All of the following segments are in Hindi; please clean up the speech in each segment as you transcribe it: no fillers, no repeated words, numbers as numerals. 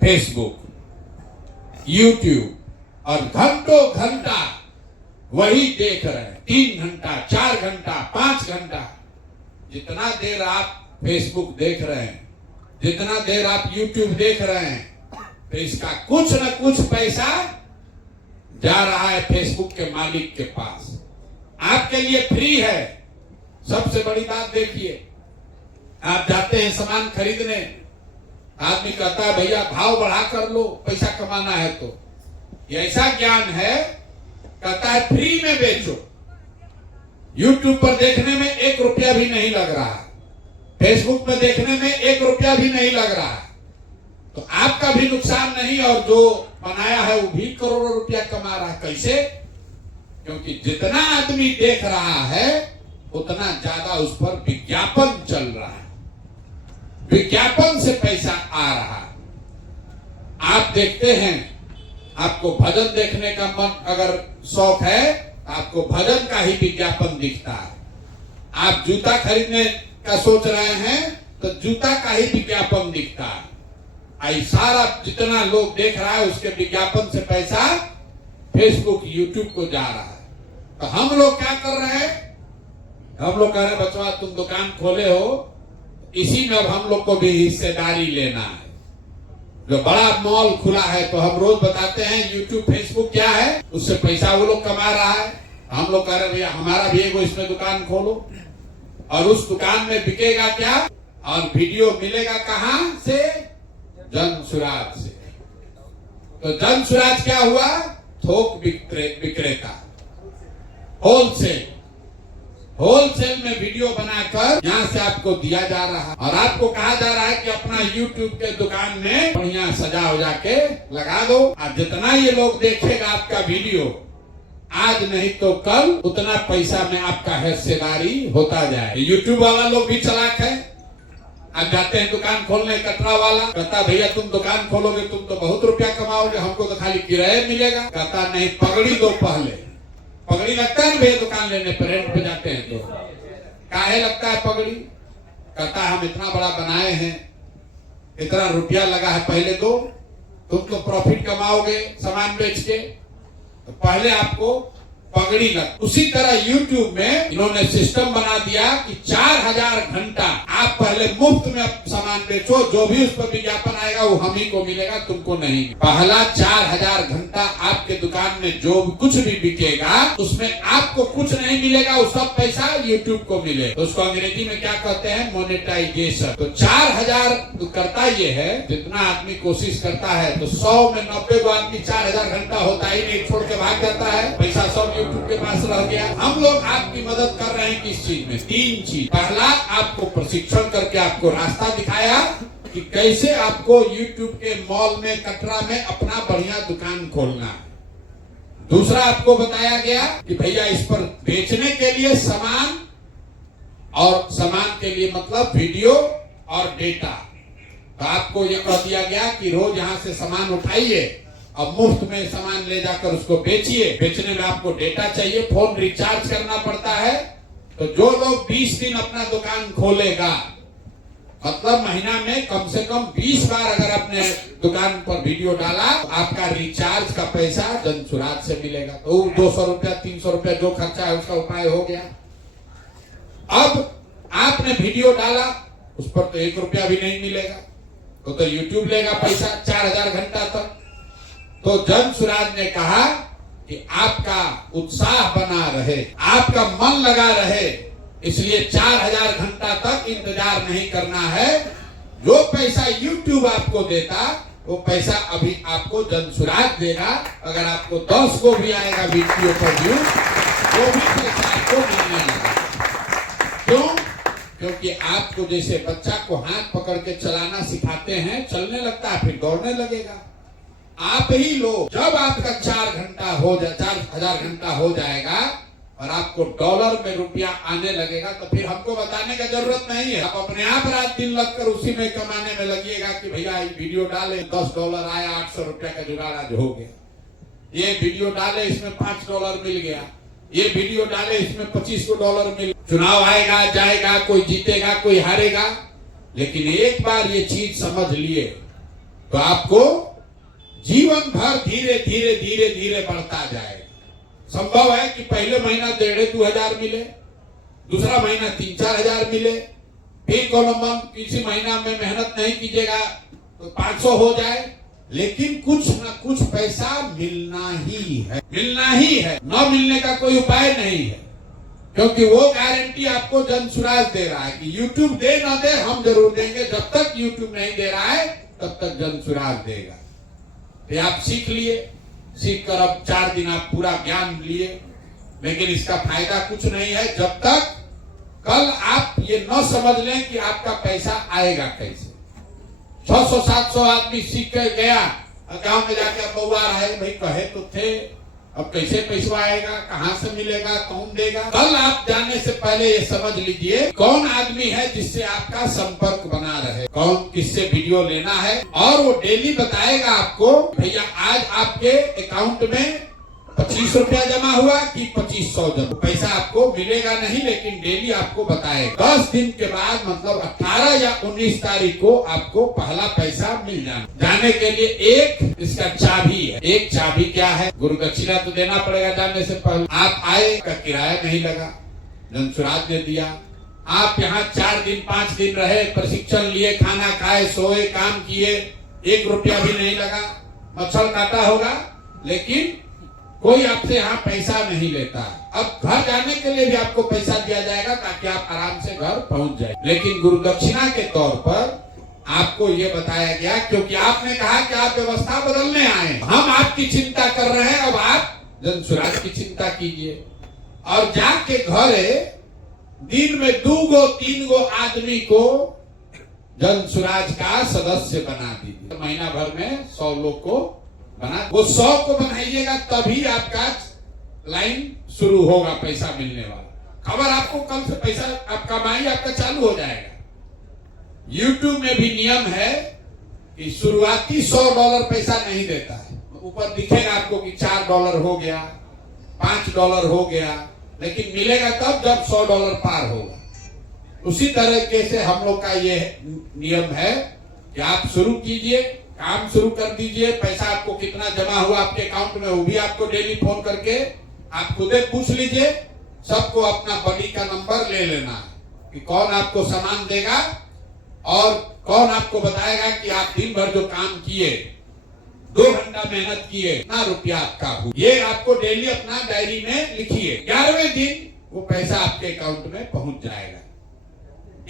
फेसबुक, यूट्यूब और घंटों घंटा वही देख रहे हैं। 3 घंटा, 4 घंटा, 5 घंटा, जितना देर आप फेसबुक देख रहे हैं, जितना देर आप यूट्यूब देख रहे हैं, तो इसका कुछ न कुछ पैसा जा रहा है फेसबुक के मालिक के पास। आपके लिए फ्री है। सबसे बड़ी बात देखिए, आप जाते हैं सामान खरीदने, आदमी कहता है भैया भाव बढ़ा कर लो, पैसा कमाना है। तो ये ऐसा ज्ञान है, कहता है फ्री में बेचो। यूट्यूब पर देखने में 1 रुपया भी नहीं लग रहा है, फेसबुक में देखने में 1 रुपया भी नहीं लग रहा है। तो आपका भी नुकसान नहीं, और जो बनाया है वो भी करोड़ों रुपया कमा रहा है। कैसे? क्योंकि जितना आदमी देख रहा है उतना ज्यादा उस पर विज्ञापन चल रहा है, विज्ञापन से पैसा आ रहा है। आप देखते हैं, आपको भजन देखने का मन अगर शौक है, आपको भजन का ही विज्ञापन दिखता है। आप जूता खरीदने का सोच रहे हैं तो जूता का ही विज्ञापन दिखता है। आई सारा जितना लोग देख रहा है उसके विज्ञापन से पैसा फेसबुक, यूट्यूब को जा रहा है। तो हम लोग क्या कर रहे हैं? हम लोग कह रहे हैं बचवा तुम दुकान खोले हो, इसी में अब हम लोग को भी हिस्सेदारी लेना है। जो बड़ा मॉल खुला है तो हम रोज बताते हैं यूट्यूब, फेसबुक क्या है, उससे पैसा वो लोग कमा रहा है। हम लोग कह रहे हैं भैया हमारा भी एगो इसमें दुकान खोलो, और उस दुकान में बिकेगा क्या, और वीडियो मिलेगा कहां से? जन सुराज से। तो जन सुराज क्या हुआ? थोक विक्रेता, होलसेल। होलसेल में वीडियो बनाकर यहां से आपको दिया जा रहा है, और आपको कहा जा रहा है कि अपना यूट्यूब के दुकान में बढ़िया सजा हो जाके लगा दो, और जितना ये लोग देखेगा आपका वीडियो, आज नहीं तो कल उतना पैसा में आपका हिस्सेदारी होता जाए। यूट्यूब वाला लोग भी चालाक है। आप जाते हैं दुकान खोलने, कटरा वाला कहता भैया तुम दुकान खोलोगे तुम तो बहुत रुपया कमाओगे, हमको तो खाली किराया मिलेगा। कहता नहीं, पगड़ी दो पहले। पगड़ी लगता है ना भैया दुकान लेने पर, रेंट पे जाते हैं तो काहे लगता है पगड़ी? कहता हम इतना बड़ा बनाए हैं, इतना रुपया लगा है, पहले दो, तुम तो प्रॉफिट कमाओगे सामान बेच के, तो पहले आपको पगड़ी लग। उसी तरह यूट्यूब में इन्होंने सिस्टम बना दिया कि 4000 घंटा आप पहले मुफ्त में सामान बेचो, जो भी उस पर विज्ञापन आएगा वो हम ही को मिलेगा, तुमको नहीं। पहला 4000 घंटा आपके दुकान में जो कुछ भी बिकेगा उसमें आपको कुछ नहीं मिलेगा, वो सब पैसा यूट्यूब को मिले। तो उसको अंग्रेजी में क्या कहते हैं? मोनेटाइजेशन। तो 4000 करता ये है, जितना आदमी कोशिश करता है, तो 100 में 90 को आदमी 4000 घंटा होता ही नहीं, छोड़ के भाग जाता है, पैसा सब यूट्यूब के पास रह गया। हम लोग आपकी मदद कर रहे हैं किस चीज में? 3 चीज। पहला, आपको प्रशिक्षण करके आपको रास्ता दिखाया कि कैसे आपको यूट्यूब के मॉल में, कटरा में अपना बढ़िया दुकान खोलना है। दूसरा, आपको बताया गया कि भैया इस पर बेचने के लिए सामान, और सामान के लिए मतलब वीडियो और डेटा। तो आपको यह कह दिया गया कि रोज यहां से सामान उठाइए, अब मुफ्त में सामान ले जाकर उसको बेचिए। बेचने में आपको डेटा चाहिए, फोन रिचार्ज करना पड़ता है। तो जो लोग 20 दिन अपना दुकान खोलेगा, मतलब महीना में कम से कम 20 बार अगर अपने दुकान पर वीडियो डाला, तो आपका रिचार्ज का पैसा जन सुराज से मिलेगा। तो 200 रुपया, 300 रुपया जो खर्चा है उसका उपाय हो गया। अब आपने वीडियो डाला, उस पर तो 1 रुपया भी नहीं मिलेगा, तो यूट्यूब लेगा पैसा 4000 घंटा तक। तो जन सुराज ने कहा कि आपका उत्साह बना रहे, आपका मन लगा रहे, इसलिए 4000 घंटा तक इंतजार नहीं करना है। जो पैसा यूट्यूब आपको देता वो पैसा अभी आपको जन सुराज देगा। अगर आपको 10 को भी आएगा वीडियो पर व्यू, वो भी पैसा आपको मिलने लगा। क्यों? क्योंकि आपको जैसे बच्चा को हाथ पकड़ के चलाना सिखाते हैं, चलने लगता है, फिर दौड़ने लगेगा। आप ही लोग, जब आपका 4000 घंटा हो जाएगा और आपको डॉलर में रुपया आने लगेगा, तो फिर हमको बताने का जरूरत नहीं है। आप अपने आप रात दिन लगकर उसी में कमाने में लगिएगा कि भैया वीडियो डाले, $10 आया, 800 रुपया का जुगाड़ आज हो गया। ये वीडियो डाले, इसमें $5 मिल गया। ये वीडियो डाले, इसमें $25 मिल। चुनाव आएगा जाएगा, कोई जीतेगा कोई हारेगा, लेकिन एक बार ये चीज समझ लिए तो आपको जीवन भर धीरे धीरे धीरे धीरे बढ़ता जाएगा। संभव है कि पहले महीना 1,500-2 हजार मिले, दूसरा महीना 3-4 हजार मिले, फिर किसी महीना में मेहनत नहीं कीजिएगा तो 500 हो जाए, लेकिन कुछ न कुछ पैसा मिलना ही है, मिलना ही है। न मिलने का कोई उपाय नहीं है, क्योंकि वो गारंटी आपको जनसुराज दे रहा है कि YouTube दे ना दे, हम जरूर देंगे। जब तक YouTube नहीं दे रहा है तब तक जनसुराज देगा। तो आप सीख लिए, सीख कर अब 4 दिन आप पूरा ज्ञान लिए, लेकिन इसका फायदा कुछ नहीं है जब तक कल आप ये न समझ लें कि आपका पैसा आएगा कैसे। 600-700 आदमी सीख कर गया, गांव में जाकर बउआ रहे, भाई कहे तो थे, अब कैसे पैसा आएगा, कहां से मिलेगा, कौन देगा। कल आप जाने से पहले ये समझ लीजिए कौन आदमी है जिससे आपका संपर्क बना रहे, कौन किससे वीडियो लेना है, और वो डेली बताएगा आपको भैया आज आपके अकाउंट में 25 रुपया जमा हुआ कि 2500 जमा। पैसा आपको मिलेगा नहीं, लेकिन डेली आपको बताएगा। 10 दिन के बाद मतलब 18 या 19 तारीख को आपको पहला पैसा मिल जाने के लिए एक इसका चाबी है। एक चाबी क्या है? गुरु दक्षिणा तो देना पड़ेगा जाने से पहले। आप आए का किराया नहीं लगा, जनसुराज ने दिया। आप यहाँ 4 दिन 5 दिन रहे, प्रशिक्षण लिए, खाना खाए, सोए, काम किए, 1 रुपया भी नहीं लगा। मच्छर काटा होगा, लेकिन कोई आपसे यहाँ पैसा नहीं लेता। अब घर जाने के लिए भी आपको पैसा दिया जाएगा ताकि आप आराम से घर पहुंच जाए, लेकिन गुरु दक्षिणा के तौर पर आपको ये बताया गया, क्योंकि आपने कहा कि आप व्यवस्था बदलने आए, हम आपकी चिंता कर रहे हैं, अब आप जनसुराज की चिंता कीजिए। और जाके घरे दिन में 2-3 गो आदमी को जनसुराज का सदस्य बना दीजिए। महीना भर में 100 लोग को बना, वो 100 को बनाइएगा, तभी आपका लाइन शुरू होगा पैसा मिलने वाला। खबर आपको कल से पैसा आप कमाई आपका चालू हो जाएगा। YouTube में भी नियम है कि शुरुआती $100 पैसा नहीं देता है। ऊपर दिखेगा आपको कि $4 हो गया, $5 हो गया, लेकिन मिलेगा तब जब $100 पार होगा। उसी तरीके से हम लोग का ये नियम है कि आप शुरू कीजिए, काम शुरू कर दीजिए। पैसा आपको कितना जमा हुआ आपके अकाउंट में वो भी आपको डेली फोन करके आप खुद पूछ लीजिए। सबको अपना बडी का नंबर ले लेना है कि कौन आपको सामान देगा और कौन आपको बताएगा कि आप दिन भर जो काम किए, 2 घंटा मेहनत किए, कितना रुपया आपका हुआ। ये आपको डेली अपना डायरी में लिखिए। 11वें दिन वो पैसा आपके अकाउंट में पहुंच जाएगा।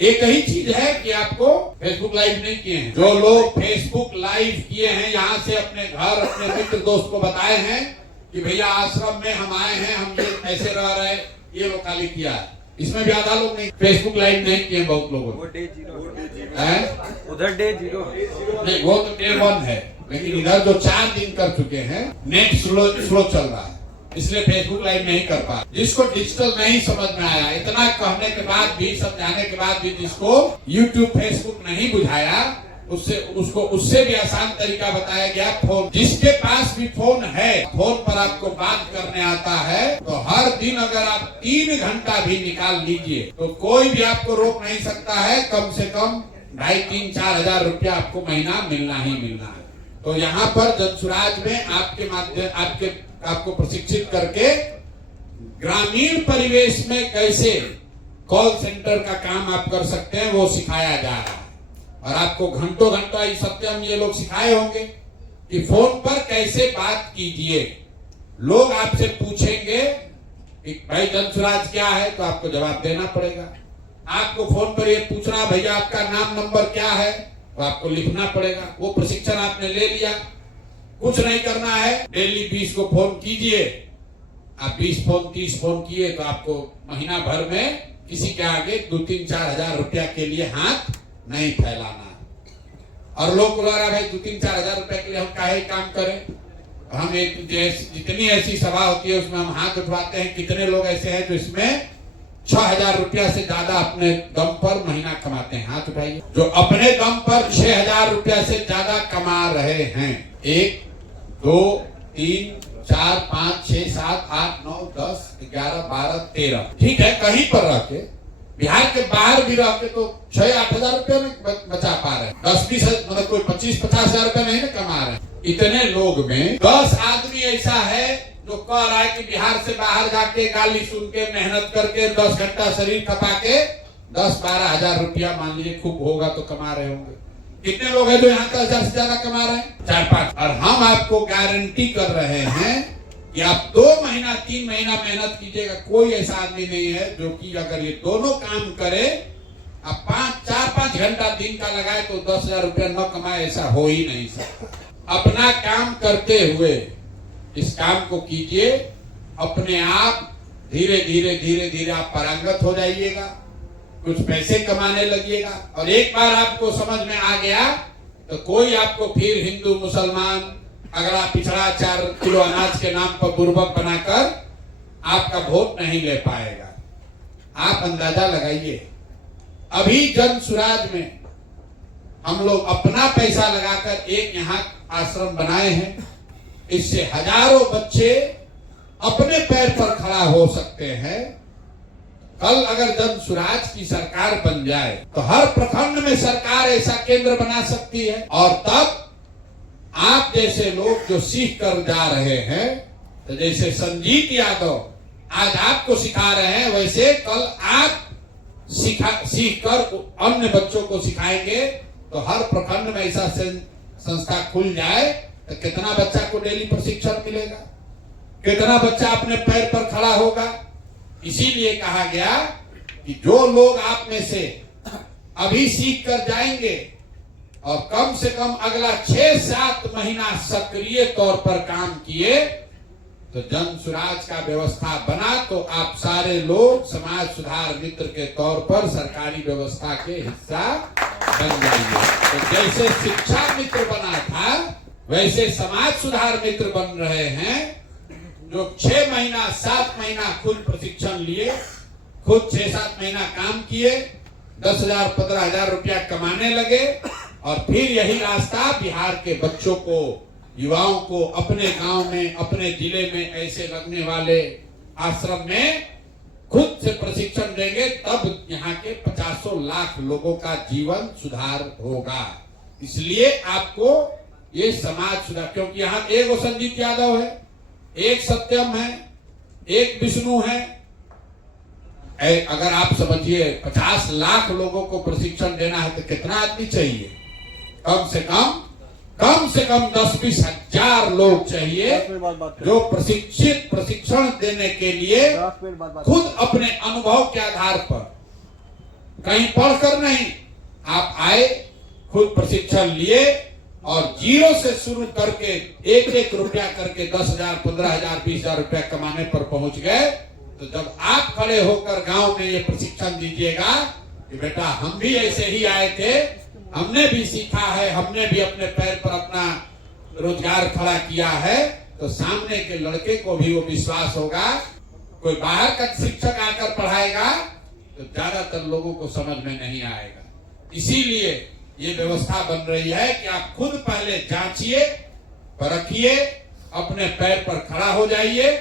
एक ही चीज है कि आपको फेसबुक लाइव नहीं किए हैं। जो लोग फेसबुक लाइव किए हैं, यहाँ से अपने घर, अपने मित्र दोस्त को बताए हैं कि भैया आश्रम में हम आए हैं, हम ये ऐसे रह रहे, ये लोग खाली किया है। इसमें भी आधा लोग नहीं फेसबुक लाइव नहीं किए, बहुत लोगों ने। उधर डे 0 नहीं, वो तो डे 1 है, लेकिन इधर जो 4 दिन कर चुके हैं, नेट स्लो चल रहा है, इसलिए फेसबुक लाइव नहीं कर पा। जिसको डिजिटल नहीं समझ में आया, इतना कहने के बाद भी, समझाने के बाद भी, जिसको यूट्यूब फेसबुक नहीं बुझाया, उससे भी आसान तरीका बताया गया। फोन, जिसके पास भी फोन है, फोन पर आपको बात करने आता है, तो हर दिन अगर आप 3 घंटा भी निकाल लीजिए तो कोई भी आपको रोक नहीं सकता है। कम से कम 2,500-3,000-4 हजार रुपया आपको महीना मिलना ही मिलना है। तो यहाँ पर जनसुराज में आपके माध्यम आपको प्रशिक्षित करके ग्रामीण परिवेश में कैसे कॉल सेंटर का काम आप कर सकते हैं वो सिखाया जा रहा है। और आपको घंटों घंटा ये सत्यम ये लोग सिखाए होंगे कि फोन पर कैसे बात कीजिए। लोग आपसे पूछेंगे कि भाई जनसुराज क्या है, तो आपको जवाब देना पड़ेगा। आपको फोन पर ये पूछना भैया आपका नाम नंबर क्या है, तो आपको लिखना पड़ेगा। वो प्रशिक्षण आपने ले लिया, कुछ नहीं करना है, डेली 20 को फोन कीजिए। आप 20 फोन 30 फोन किए तो आपको महीना भर में किसी के आगे 2-3-4 हजार रुपया के लिए हाथ नहीं फैलाना। और लोग बोल रहा भाई 2-3-4 हजार रुपए के लिए हम काहे काम करें, हम एक जितनी ऐसी सभा होती है उसमें हम हाथ उठवाते हैं। कितने लोग ऐसे हैं जो इसमें 6,000 रुपया से ज्यादा अपने दम पर महीना कमाते हैं? हाथ उठाइए। जो अपने दम पर 6,000 रुपया से ज्यादा कमा रहे हैं। 1 2 3 4 5 6 7 8 9 10 11 12 13, ठीक है, कहीं पर रह के बिहार के बाहर भी रह के तो 6-8 हजार रुपया में बचा पा रहे हैं। 10-20 मतलब कोई 25-50 हजार रुपया नहीं ना कमा रहे हैं। इतने लोग में 10 आदमी ऐसा है जो कह रहा है कि बिहार से बाहर जाके गाली सुन के मेहनत करके 10 घंटा शरीर खपा के 10-12 हजार रुपया मान लीजिए खूब होगा तो कमा रहे होंगे। कितने लोग हैं जो यहाँ 10 हजार से ज्यादा कमा रहे हैं? 4-5। और हम आपको गारंटी कर रहे हैं कि आप 2 महीना 3 महीना मेहनत कीजिएगा, कोई ऐसा आदमी नहीं है जो कि अगर ये दोनों काम करे, आप 4-5 घंटा दिन का लगाए तो 10 हजार रुपया न कमाए, ऐसा हो ही नहीं सकता। अपना काम करते हुए इस काम को कीजिए, अपने आप धीरे धीरे आप पारंगत हो जाइएगा, कुछ पैसे कमाने लगिएगा। और एक बार आपको समझ में आ गया तो कोई आपको फिर हिंदू मुसलमान अगला पिछड़ा 4 किलो अनाज के नाम पर बुर्बक बनाकर आपका वोट नहीं ले पाएगा। आप अंदाजा लगाइए, अभी जन सुराज में हम लोग अपना पैसा लगाकर एक यहाँ आश्रम बनाए हैं। इससे हजारों बच्चे अपने पैर पर खड़ा हो सकते हैं। कल अगर जन सुराज की सरकार बन जाए तो हर प्रखंड में सरकार ऐसा केंद्र बना सकती है। और तब आप जैसे लोग जो सीख कर जा रहे हैं, तो जैसे संजीत यादव आज आपको सिखा रहे हैं, वैसे कल आप सीख कर अन्य बच्चों को सिखाएंगे। तो हर प्रखंड में ऐसा संस्था खुल जाए तो कितना बच्चा को डेली प्रशिक्षण मिलेगा, कितना बच्चा अपने पैर पर खड़ा होगा। इसीलिए कहा गया कि जो लोग आप में से अभी सीख कर जाएंगे और कम से कम अगला 6-7 महीना सक्रिय तौर पर काम किए तो जन सुराज का व्यवस्था बना तो आप सारे लोग समाज सुधार मित्र के तौर पर सरकारी व्यवस्था के हिस्सा बन जाएंगे। तो जैसे शिक्षा मित्र बना था वैसे समाज सुधार मित्र बन रहे हैं, जो 6 महीना 7 महीना खुद प्रशिक्षण लिए, खुद 6-7 महीना काम किए, 10,000-15 हजार रुपया कमाने लगे। और फिर यही रास्ता बिहार के बच्चों को, युवाओं को अपने गांव में, अपने जिले में ऐसे लगने वाले आश्रम में खुद से प्रशिक्षण देंगे, तब यहाँ के 50 लाख लोगों का जीवन सुधार होगा। इसलिए आपको ये समाज सुधार, क्योंकि यहाँ एक संजीत यादव है, एक सत्यम है, एक विष्णु है। अगर आप समझिए 50 लाख लोगों को प्रशिक्षण देना है तो कितना आदमी चाहिए? कम से कम 10-20 हजार लोग चाहिए जो प्रशिक्षण देने के लिए खुद अपने अनुभव के आधार पर, कहीं पढ़कर नहीं, आप आए, खुद प्रशिक्षण लिए और 0 से शुरू करके 1-1 रुपया करके 10,000, 15,000, 20,000 रुपया कमाने पर पहुंच गए। तो जब आप खड़े होकर गांव में ये प्रशिक्षण दीजिएगा कि बेटा हम भी ऐसे ही आए थे, हमने भी सीखा है, हमने भी अपने पैर पर अपना रोजगार खड़ा किया है, तो सामने के लड़के को भी वो विश्वास होगा। कोई बाहर का शिक्षक आकर पढ़ाएगा तो ज्यादातर लोगों को समझ में नहीं आएगा। इसीलिए ये व्यवस्था बन रही है कि आप खुद पहले जांचिए, परखिए, अपने पैर पर खड़ा हो जाइए।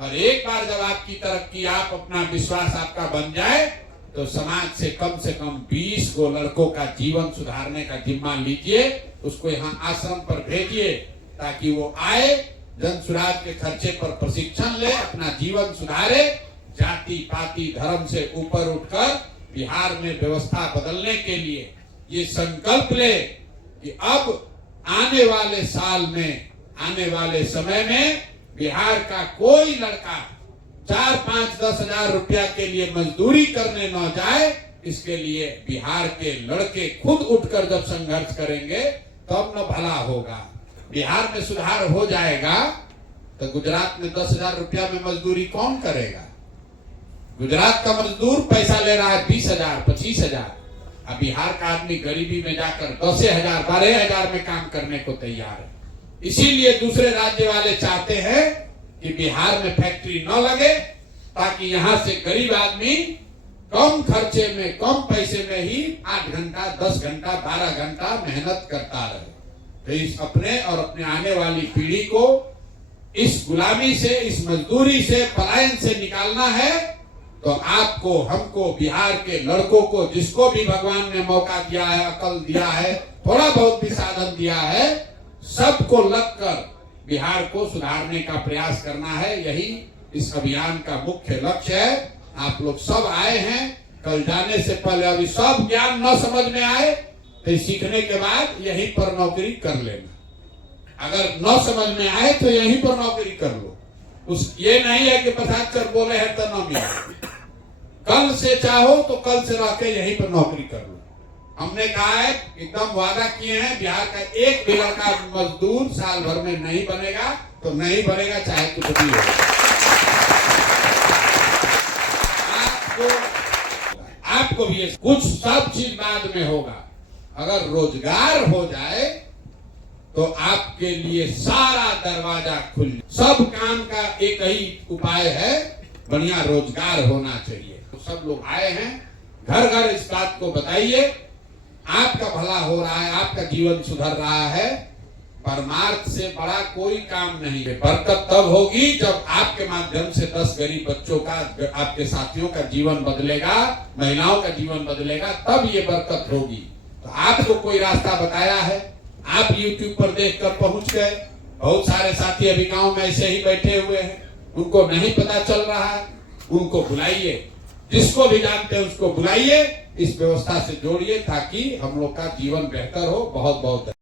और एक बार जब आपकी तरक्की, आप अपना विश्वास आपका बन जाए तो समाज से कम 20 गो लड़कों का जीवन सुधारने का जिम्मा लीजिए, उसको यहाँ आश्रम पर भेजिए ताकि वो आए, जन सुराज के खर्चे पर प्रशिक्षण ले, अपना जीवन सुधारे, जाति पाति धर्म से ऊपर उठकर बिहार में व्यवस्था बदलने के लिए ये संकल्प ले कि अब आने वाले साल में, आने वाले समय में बिहार का कोई लड़का 4-5-10 हजार रुपया के लिए मजदूरी करने न जाए। इसके लिए बिहार के लड़के खुद उठकर जब संघर्ष करेंगे तब न भला होगा। बिहार में सुधार हो जाएगा तो गुजरात में 10,000 रुपया में मजदूरी कौन करेगा? गुजरात का मजदूर पैसा ले रहा है 20,000, 25,000। अब बिहार का आदमी गरीबी में जाकर 10,000, 12,000 में काम करने को तैयार है। इसीलिए दूसरे राज्य वाले चाहते हैं कि बिहार में फैक्ट्री न लगे ताकि यहाँ से गरीब आदमी कम खर्चे में, कम पैसे में ही 8 घंटा, 10 घंटा, 12 घंटा मेहनत करता रहे। तो इस अपने और अपने आने वाली पीढ़ी को इस गुलामी से, इस मजदूरी से, पलायन से निकालना है तो आपको, हमको, बिहार के लड़कों को, जिसको भी भगवान ने मौका दिया है, अकल दिया है, थोड़ा बहुत भी साधन दिया है, सबको लगकर बिहार को सुधारने का प्रयास करना है। यही इस अभियान का मुख्य लक्ष्य है। आप लोग सब आए हैं, कल जाने से पहले अभी सब ज्ञान न समझ में आए तो सीखने के बाद यहीं पर नौकरी कर लेना। अगर न समझ में आए तो यहीं पर नौकरी कर लो। ये नहीं है कि प्रसाद सर बोले हैं तो न मिले। कल से चाहो तो कल से रह के यहीं पर नौकरी कर लो। हमने कहा है, एकदम वादा किए हैं, बिहार का एक भी लड़का मजदूर साल भर में नहीं बनेगा तो नहीं बनेगा, चाहे कुछ भी हो। आपको भी कुछ सब चीज बाद में होगा। अगर रोजगार हो जाए तो आपके लिए सारा दरवाजा खुल। सब काम का एक ही उपाय है, बढ़िया रोजगार होना चाहिए। तो सब लोग आए हैं, घर घर इस बात को बताइए, आपका भला हो रहा है, आपका जीवन सुधर रहा है। परमार्थ से बड़ा कोई काम नहीं है। बरकत तब होगी जब आपके माध्यम से 10 गरीब बच्चों का, आपके साथियों का जीवन बदलेगा, महिलाओं का जीवन बदलेगा, तब ये बरकत होगी। तो आपको कोई रास्ता बताया है, आप YouTube पर देखकर पहुंच गए। बहुत सारे साथी अभी गांव में ऐसे ही बैठे हुए हैं, उनको नहीं पता चल रहा है, उनको बुलाइए। जिसको भी जानते हैं उसको बुलाइए, इस व्यवस्था से जोड़िए ताकि हम लोग का जीवन बेहतर हो। बहुत बहुत